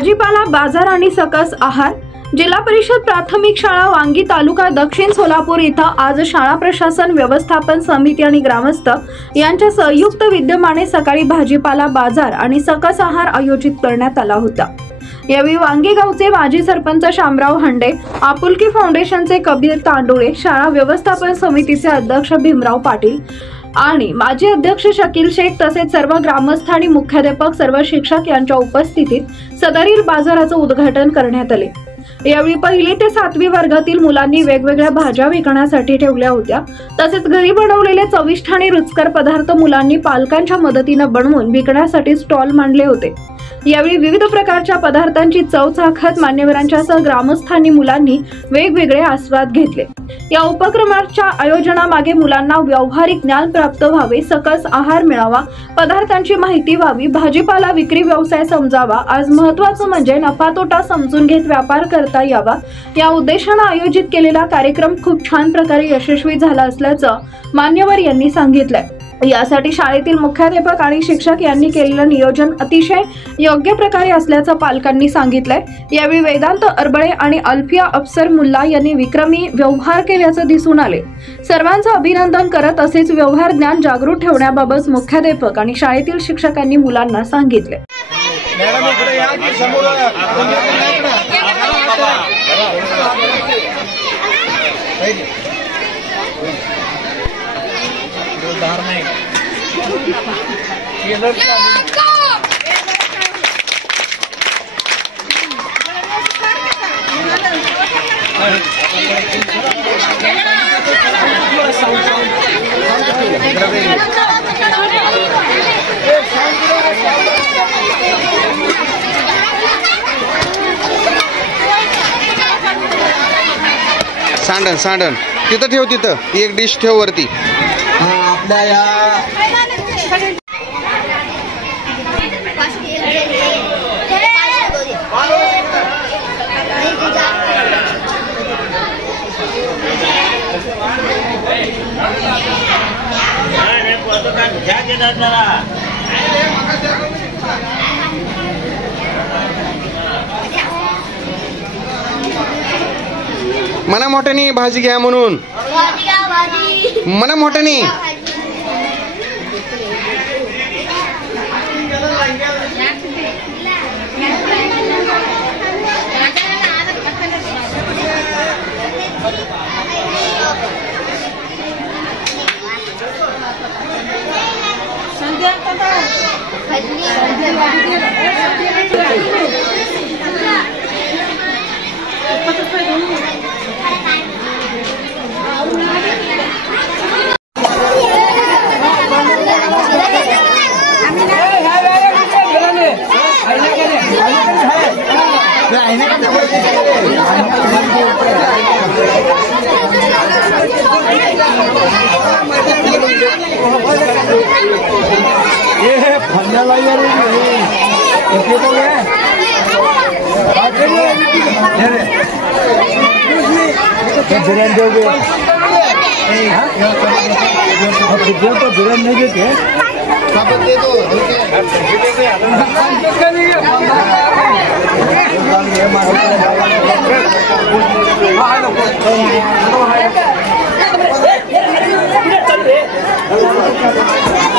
भाजीपाला बाजार आणि सकस आहार। जिल्हा परिषद प्राथमिक शाळा वांगी तालुका दक्षिण सोलापूर इथं आज शाळा प्रशासन व्यवस्थापन समिती आणि ग्रामस्थ यांच्या संयुक्त विद्यमाने सकाळी भाजीपाला बाजार आणि सकस आहार आयोजित करण्यात आला होता। यावेळी वांगी गावचे माजी सरपंच शामराव हंडे, आपुलकी फाउंडेशनचे कबीर तांडुळे, शाळा व्यवस्थापन समितीचे अध्यक्ष भीमराव पाटील आणि माजी अध्यक्ष शकील शेख तसेच सर्व ग्रामस्थ आणि मुख्याध्यापक सर्व शिक्षक यांच्या उपस्थितीत सदरील बाजाराचं उद्घाटन करण्यात आले। यावेळी 1ली ते 7वी वर्गातील मुलांनी वेगवेगळ्या भाज्या विकण्यासाठी ठेवल्या होत्या। तसेच घरी बनवलेले चविष्ट आणि रुचकर पदार्थ मुलांनी पालकांच्या मदतीने बनवून विकण्यासाठी स्टॉल मांडले होते। यावेळी विविध प्रकारच्या पदार्थांची चव चाखत मान्यवरांच्यासह ग्रामस्थांनी मुलांनी वेगवेगळे आस्वाद घेतले। या उपक्रमाच्या आयोजनामागे मुलांना व्यावहारिक ज्ञान प्राप्त व्हावे, सकस आहार मिळावा, पदार्थांची माहिती व्हावी, भाजीपाला विक्री व्यवसाय समजावा, आज महत्त्वाचं म्हणजे नफा तोटा समजून घेत व्यापार करता यावा, या उद्देशाने आयोजित केलेला कार्यक्रम खूप छान प्रकारे यशस्वी झाला असल्याचं मान्यवर यांनी सांगितलंय। यासाठी शाळेतील मुख्याध्यापक आणि शिक्षक यांनी केलेलं नियोजन अतिशय योग्य प्रकारे असल्याचं पालकांनी सांगितलंय। यावेळी वेदांत अरबळे आणि अल्फिया अफसर मुल्ला यांनी विक्रमी व्यवहार केल्याचं दिसून आले। सर्वांचं अभिनंदन करत असेच व्यवहार ज्ञान जागृत ठेवण्याबाबत मुख्याध्यापक आणि शाळेतील शिक्षकांनी मुलांना सांगितले। सांडण सांडण तिथं ठेव, तिथं एक डिश ठेव वरती। आपल्या या मना मोठ्यानी भाजी घ्या म्हणून, मना मोठ्यानी। ये फंडा लाया रे ये तो है आते हैं ये बिरयानी दोगे हां अब बिरयानी तो बिरयानी नहीं देते सब दे दो ये